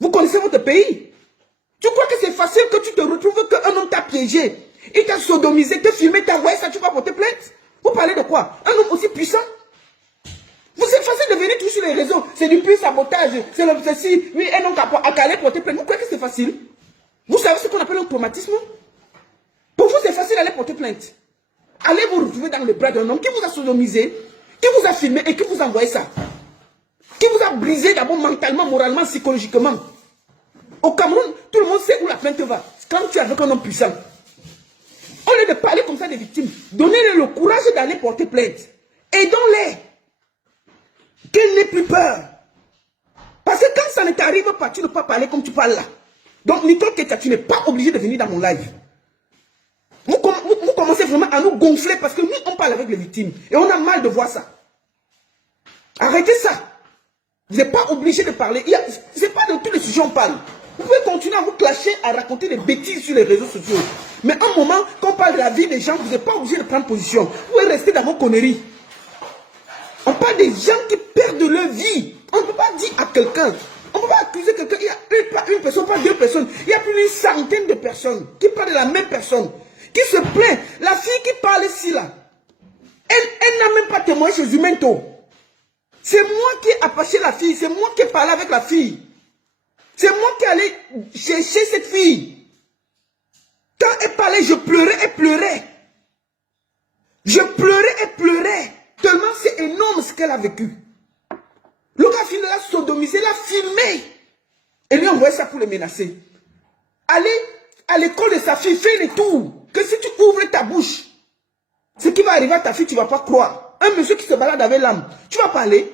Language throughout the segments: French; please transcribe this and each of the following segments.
Vous connaissez votre pays? Tu crois que c'est facile que tu te retrouves qu'un homme t'a piégé, il t'a sodomisé, t'a filmé, t'a ouais, ça tu vas porter plainte? Vous parlez de quoi? Un homme aussi puissant? Vous êtes facile de venir tout sur les réseaux, c'est du pur sabotage, c'est le ceci, oui, un homme à Calais porter plainte. Vous croyez que c'est facile? Vous savez ce qu'on appelle un traumatisme? Pour vous, c'est facile d'aller porter plainte. Allez vous retrouver dans les bras d'un homme qui vous a sodomisé, qui vous a filmé et qui vous a envoyé ça. Qui vous a brisé d'abord mentalement, moralement, psychologiquement. Au Cameroun, tout le monde sait où la plainte va. Quand tu es avec un homme puissant. Au lieu de parler comme ça des victimes, donnez-leur le courage d'aller porter plainte. Aidons-les. Qu'elles n'aient plus peur. Parce que quand ça ne t'arrive pas, tu ne peux pas parler comme tu parles là. Donc, Nicole Keta, tu n'es pas obligé de venir dans mon live. Vous commencez vraiment à nous gonfler parce que nous, on parle avec les victimes. Et on a mal de voir ça. Arrêtez ça. Vous n'êtes pas obligé de parler. Ce n'est pas de tous les sujets on parle. Vous pouvez continuer à vous clasher, à raconter des bêtises sur les réseaux sociaux. Mais à un moment, quand on parle de la vie des gens, vous n'êtes pas obligé de prendre position. Vous pouvez rester dans vos conneries. On parle des gens qui perdent leur vie. On ne peut pas dire à quelqu'un. On ne peut pas accuser quelqu'un. Il y a une personne, pas deux personnes. Il y a plus d'une centaine de personnes qui parlent de la même personne. Qui se plaint. La fille qui parle ici, là. Elle n'a même pas témoigné chez Zumento. C'est moi qui ai apaché la fille. C'est moi qui ai parlé avec la fille. C'est moi qui allais chercher cette fille. Quand elle parlait, je pleurais et pleurais. Je pleurais et pleurais. Tellement c'est énorme ce qu'elle a vécu. Le gars fini l'a sodomisé, l'a filmé. Et lui a envoyé ça pour le menacer. Allez à l'école de sa fille, fais les tours. Que si tu ouvres ta bouche, ce qui va arriver à ta fille, tu ne vas pas croire. Un monsieur qui se balade avec l'âme, tu vas parler.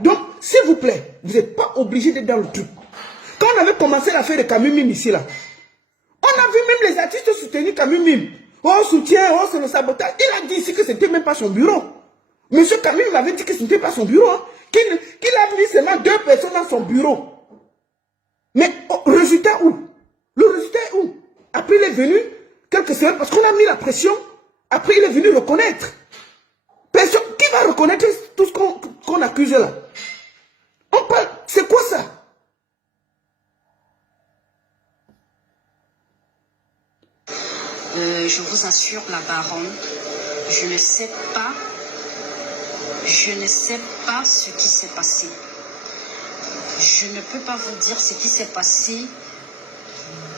Donc, s'il vous plaît, vous n'êtes pas obligé d'être dans le truc. Quand on avait commencé l'affaire de Kamumim ici, là, on a vu même les artistes soutenir Kamumim. Oh, soutien, oh, c'est le sabotage. Il a dit ici que ce n'était même pas son bureau. Monsieur Kamumim avait dit que ce n'était pas son bureau. Hein, qu'il a mis seulement 2 personnes dans son bureau. Mais, oh, résultat où? Le résultat est où? Après, il est venu, quelques semaines, parce qu'on a mis la pression. Après, il est venu reconnaître. Personne, qui va reconnaître tout ce qu'on accuse là? On parle, c'est quoi ça? Je vous assure, la baronne, je ne sais pas ce qui s'est passé. Je ne peux pas vous dire ce qui s'est passé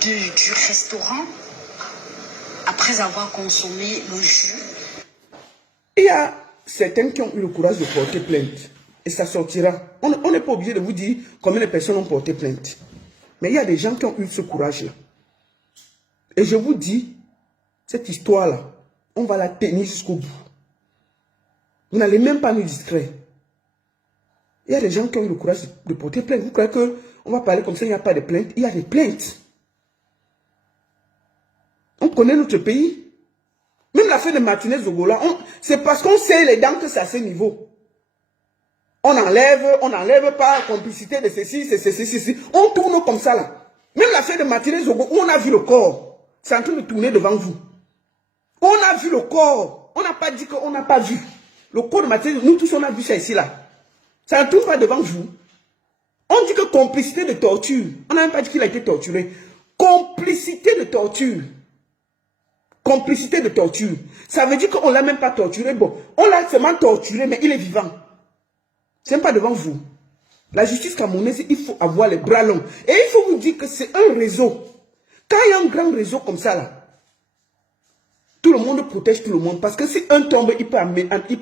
du restaurant après avoir consommé le jus. Il y a certains qui ont eu le courage de porter plainte. Et ça sortira. On n'est pas obligé de vous dire combien de personnes ont porté plainte. Mais il y a des gens qui ont eu ce courage-là. Et je vous dis, cette histoire-là, on va la tenir jusqu'au bout. Vous n'allez même pas nous distraire. Il y a des gens qui ont eu le courage de porter plainte. Vous croyez qu'on va parler comme ça, il n'y a pas de plainte? Il y a des plaintes. On connaît notre pays. Même l'affaire de Martinez Zogola, c'est parce qu'on sait les dents que c'est à ce niveau. On n'enlève pas complicité de ceci, c'est ceci. On tourne comme ça là. Même l'affaire de Martinez Zogola, où on a vu le corps, c'est en train de tourner devant vous. On a vu le corps. On n'a pas dit qu'on n'a pas vu. Le corps de Martinez, nous tous on a vu ça ici là. Ça ne tourne pas devant vous. On dit que complicité de torture. On n'a même pas dit qu'il a été torturé. Complicité de torture. Complicité de torture. Ça veut dire qu'on ne l'a même pas torturé. Bon, on l'a seulement torturé, mais il est vivant. Ce n'est pas devant vous. La justice camerounaise, il faut avoir les bras longs. Et il faut vous dire que c'est un réseau. Quand il y a un grand réseau comme ça, là, tout le monde protège tout le monde. Parce que si un tombe, il peut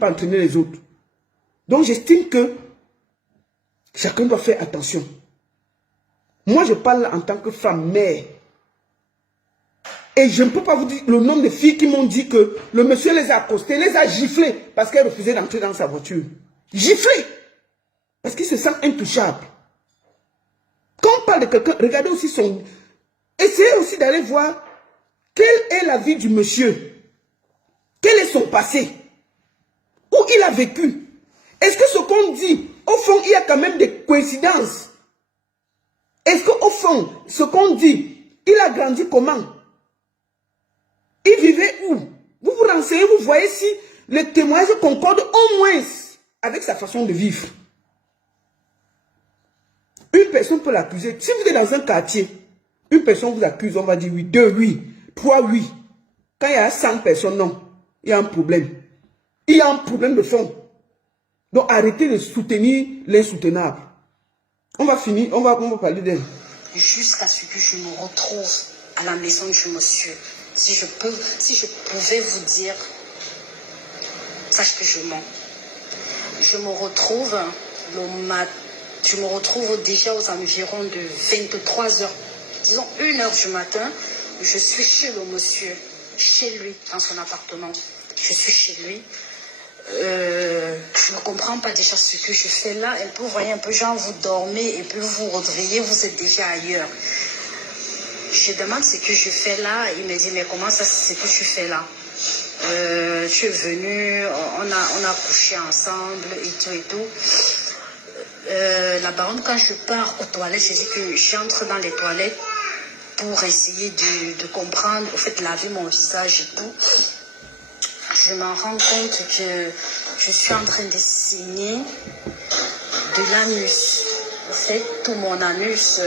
entraîner les autres. Donc j'estime que chacun doit faire attention. Moi, je parle en tant que femme, mère. Et je ne peux pas vous dire le nombre de filles qui m'ont dit que le monsieur les a accostées, les a giflées parce qu'elles refusaient d'entrer dans sa voiture. Giflées! Parce qu'il se sent intouchable. Quand on parle de quelqu'un, regardez aussi son... Essayez aussi d'aller voir quelle est la vie du monsieur. Quel est son passé? Où il a vécu? Est-ce que ce qu'on dit, au fond, il y a quand même des coïncidences? Est-ce qu'au fond, ce qu'on dit, il a grandi comment? Il vivait où? Vous vous renseignez, vous voyez si les témoignages concordent au moins avec sa façon de vivre. Une personne peut l'accuser. Si vous êtes dans un quartier, une personne vous accuse, on va dire oui, 2 oui, 3 oui. Quand il y a 100 personnes, non. Il y a un problème. Il y a un problème de fond. Donc arrêtez de soutenir l'insoutenable. On va finir, on va parler d'elle. Jusqu'à ce que je me retrouve à la maison du monsieur. Si je pouvais vous dire, sache que je mens. Je me retrouve déjà aux environs de 23h, disons 1h du matin. Je suis chez le monsieur, chez lui, dans son appartement. Je suis chez lui. Je ne comprends pas déjà ce que je fais là. Un peu, vous voyez, un peu genre vous dormez et puis vous vous réveillez, vous êtes déjà ailleurs. Je demande ce que je fais là. Il me dit, mais comment ça, c'est que tu fais là? Tu es venu, on a couché ensemble et tout et tout. La baronne, quand je pars aux toilettes, je dis que j'entre dans les toilettes pour essayer de comprendre, au fait, laver mon visage et tout. Je me rends compte que je suis en train de saigner de l'anus. En fait, tout mon anus,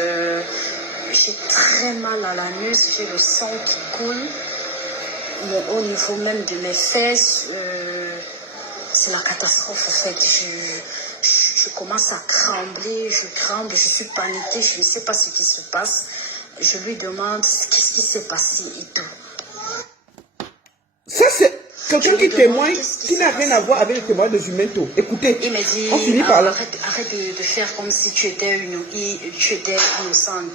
j'ai très mal à l'anus, j'ai le sang qui coule. Mais au niveau même de mes fesses, c'est la catastrophe en fait. Je commence à trembler, je tremble, je suis paniquée, je ne sais pas ce qui se passe. Je lui demande qu'est-ce qui s'est passé et tout. Ça c'est quelqu'un qui témoigne, qui n'a rien à voir avec le témoignage de Jumento. Écoutez, il m'a dit, on finit par là. Arrête de faire comme si tu étais innocente.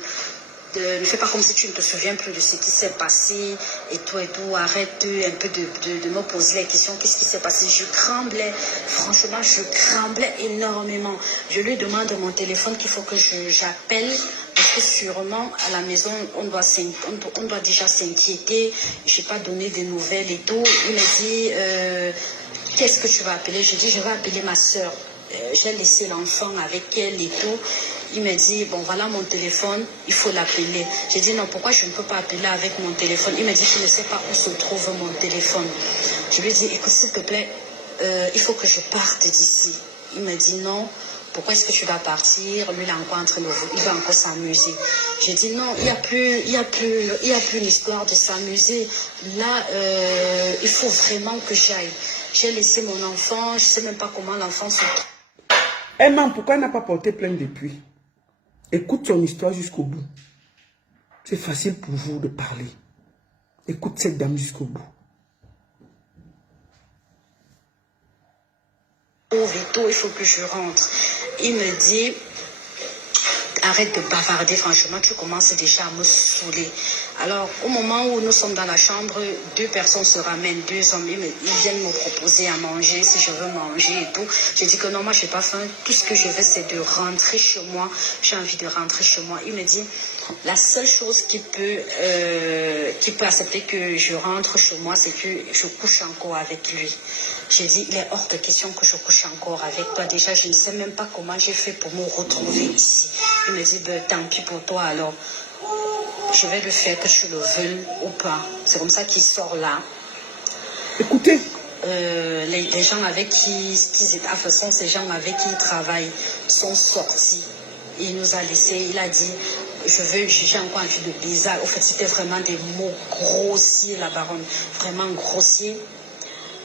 Ne fais pas comme si tu ne te souviens plus de ce qui s'est passé et tout. Arrête un peu de me poser la question, qu'est-ce qui s'est passé? Je tremblais, franchement, je tremblais énormément. Je lui demande mon téléphone qu'il faut que j'appelle parce que sûrement à la maison, on doit déjà s'inquiéter. Je n'ai pas donné de nouvelles et tout. Il m'a dit, qu'est-ce que tu vas appeler? Je dis, je vais appeler ma soeur. J'ai laissé l'enfant avec elle et tout. Il me dit, bon, voilà mon téléphone, il faut l'appeler. J'ai dit, non, pourquoi je ne peux pas appeler avec mon téléphone? Il me dit, je ne sais pas où se trouve mon téléphone. Je lui ai dit, écoute, s'il te plaît, il faut que je parte d'ici. Il me dit, non, pourquoi est-ce que tu dois partir? Lui, il est encore en train de... Il va encore s'amuser. J'ai dit, non, il n'y a plus l'histoire de s'amuser. Là, il faut vraiment que j'aille. J'ai laissé mon enfant, je ne sais même pas comment l'enfant se trouve. Maman, pourquoi elle n'a pas porté plainte depuis? Écoute son histoire jusqu'au bout. C'est facile pour vous de parler. Écoute cette dame jusqu'au bout. Vito, il faut que je rentre. Il me dit, arrête de bavarder, franchement, tu commences déjà à me saouler. Alors, au moment où nous sommes dans la chambre, 2 personnes se ramènent, 2 hommes, ils viennent me proposer à manger, si je veux manger et tout. Je dis que non, moi, je n'ai pas faim. Tout ce que je veux, c'est de rentrer chez moi. J'ai envie de rentrer chez moi. Il me dit, la seule chose qui peut accepter que je rentre chez moi, c'est que je couche encore avec lui. J'ai dit, il est hors de question que je couche encore avec toi. Déjà, je ne sais même pas comment j'ai fait pour me retrouver ici. Il me dit, ben, tant pis pour toi, alors je vais le faire que tu le veuilles ou pas. C'est comme ça qu'il sort là. Écoutez. Les gens avec qui ces gens avec qui il travaille sont sortis. Il nous a laissé, il a dit, j'ai encore envie de bizarre. Au fait, c'était vraiment des mots grossiers, la baronne, vraiment grossiers.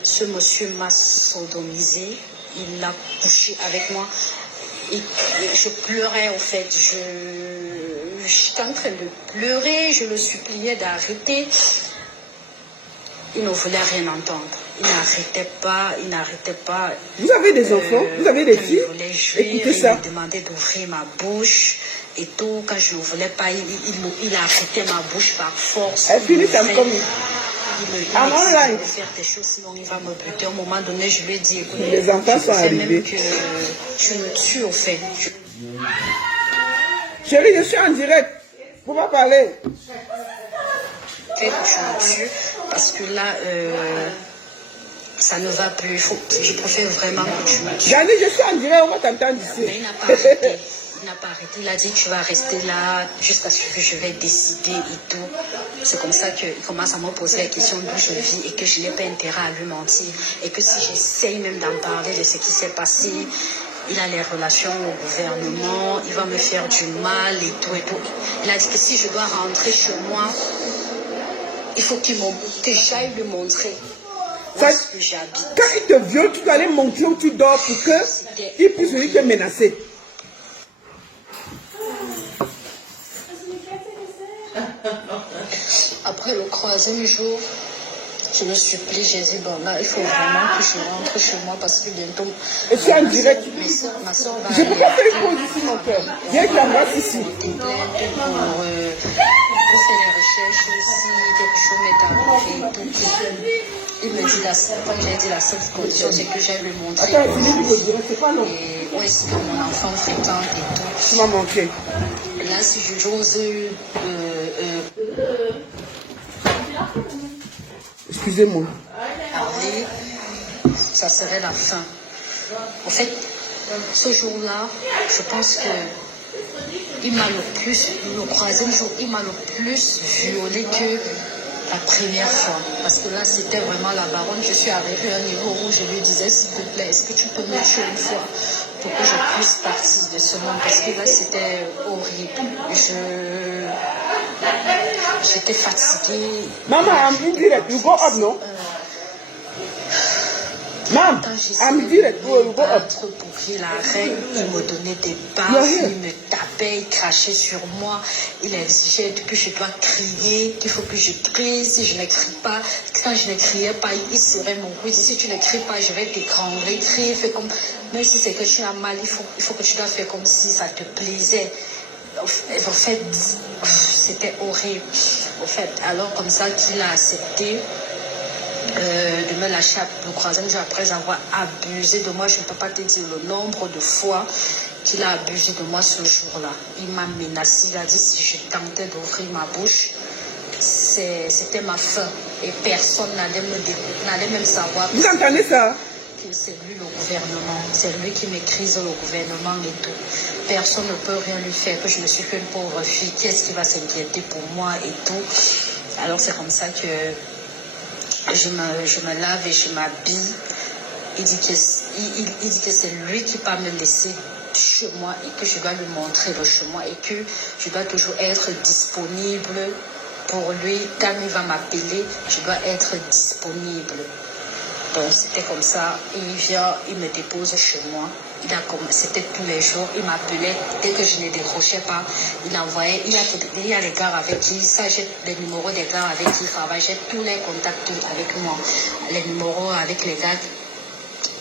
Ce monsieur m'a sodomisé, il a couché avec moi. Et je pleurais, au fait, j'étais en train de pleurer, je le suppliais d'arrêter. Il ne voulait rien entendre. Il n'arrêtait pas. Vous avez des enfants, vous avez des filles. Écoutez ça. Il me demandait d'ouvrir ma bouche et tout. Quand je ne voulais pas, il arrêtait ma bouche par force. Elle finit comme il me faire des choses, sinon il va me buter. À un moment donné, je lui ai dit, écoute, les enfants sont arrivés. Même que tu me tues, au fait. Chérie, je suis en direct. Faut pas parler. Tu me tues parce que là, ça ne va plus. Je préfère vraiment que tu me tues. Gani, je suis en direct, on va t'entendre ici. Mais il n'a pas arrêté. Il n'a pas arrêté. Il a dit, tu vas rester là jusqu'à ce que je vais décider et tout. C'est comme ça qu'il commence à me poser la question d'où je vis et que je n'ai pas intérêt à lui mentir. Et que si j'essaye même d'en parler de ce qui s'est passé, il a les relations au gouvernement, il va me faire du mal et tout et tout. Il a dit que si je dois rentrer chez moi, il faut que j'aille lui montrer où est-ce que j'habite. Quand il te viole, tu dois aller montrer où tu dors pour qu'il puisse venir te menacer. Après le troisième jour, je me supplie, j'ai dit, bon là, il faut vraiment que je rentre chez moi parce que bientôt... Et tu es en direct. Ma soeur va Je peux pas faire une pause ici, mon cœur. Viens que la race ici. Pour faire les recherches, si quelque chose m'est arrivé, tout. Il me dit, quand j'ai dit la seule condition, c'est que j'aille lui montrer. Attends, c'est pas long. Et où est-ce que mon enfant fréquente et tout. Tu m'as manqué. Là, si j'ose... Excusez-moi. parler, ça serait la fin. En fait, ce jour-là, je pense que il m'a le troisième jour, il m'a le plus violé que la première fois. Parce que là, c'était vraiment la baronne. Je suis arrivée à un niveau où je lui disais, s'il te plaît, est-ce que tu peux me tuer une fois pour que je puisse partir de ce monde? Parce que là, c'était horrible. J'étais fatiguée. Maman, I'm direct. You go up, no? Mom, I'm direct. You go up. Pour qu'il arrête, il me donnait des baffes, il me tapait, il crachait sur moi, il exigeait que je dois crier, qu'il faut que je crie. Si je ne crie pas, quand je ne criais pas, il serait mon coude. Si tu ne cries pas, je vais t'écranger. Crie, fais comme, même si c'est que tu as mal, il faut que tu dois faire comme si ça te plaisait. En fait, c'était horrible. En fait, alors comme ça qu'il a accepté de me lâcher le troisième jour après avoir abusé de moi. Je ne peux pas te dire le nombre de fois qu'il a abusé de moi ce jour-là. Il m'a menacé, il a dit si je tentais d'ouvrir ma bouche, c'était ma fin. Et personne n'allait même savoir. Vous entendez ça? C'est lui le gouvernement, c'est lui qui maîtrise le gouvernement et tout. Personne ne peut rien lui faire, que je ne suis qu'une pauvre fille. Qui est-ce qui va s'inquiéter pour moi et tout? Alors c'est comme ça que je me lave et je m'habille. Il dit que c'est lui qui va me laisser chez moi et que je dois lui montrer le chemin et que je dois toujours être disponible pour lui. Quand il va m'appeler, je dois être disponible. Donc c'était comme ça, il vient, il me dépose chez moi. C'était tous les jours, il m'appelait, dès que je ne décrochais pas, il envoyait, il y a les gars avec qui, ça j'ai les numéros des gars avec qui il travaille, j'ai tous les contacts avec moi, les numéros avec les gars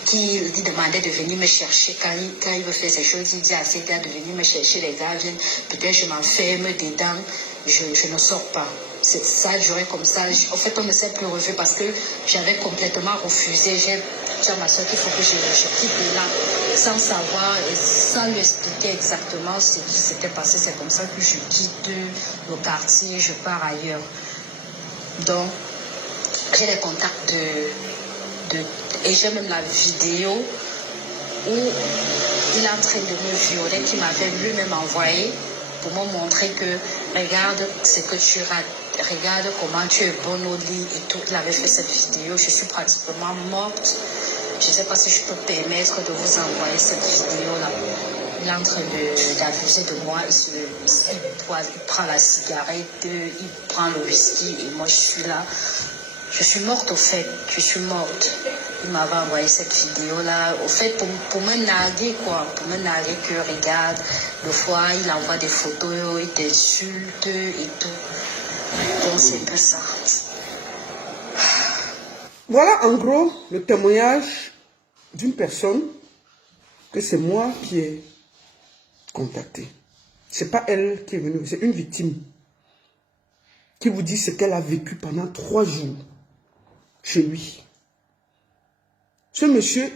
qui lui demandait de venir me chercher quand il veut faire ces choses, il dit à ces gars de venir me chercher, les gars viennent, peut-être je m'enferme dedans, je ne sors pas. Ça a duré comme ça. En fait, on ne s'est plus revu parce que j'avais complètement refusé. J'ai dit à ma soeur qu'il faut que je quitte de là sans savoir et sans lui expliquer exactement ce qui s'était passé. C'est comme ça que je quitte le quartier, je pars ailleurs. Donc, j'ai les contacts et j'ai même la vidéo où il est en train de me violer, qu'il m'avait lui-même envoyé pour me montrer que regarde ce que tu rates. Regarde comment tu es bonne au lit et tout. Il avait fait cette vidéo. Je suis pratiquement morte. Je ne sais pas si je peux permettre de vous envoyer cette vidéo-là. Il est en train d'abuser de moi. Il prend la cigarette, il prend le whisky et moi je suis là. Je suis morte au fait. Je suis morte. Il m'avait envoyé cette vidéo-là. Au fait, pour me narguer, quoi. Pour me narguer que, regarde, des fois, il envoie des photos, il t'insulte et tout. Donc, c'est un peu ça. Voilà, en gros, le témoignage d'une personne que c'est moi qui ai contacté. C'est pas elle qui est venue, c'est une victime qui vous dit ce qu'elle a vécu pendant 3 jours chez lui. Ce monsieur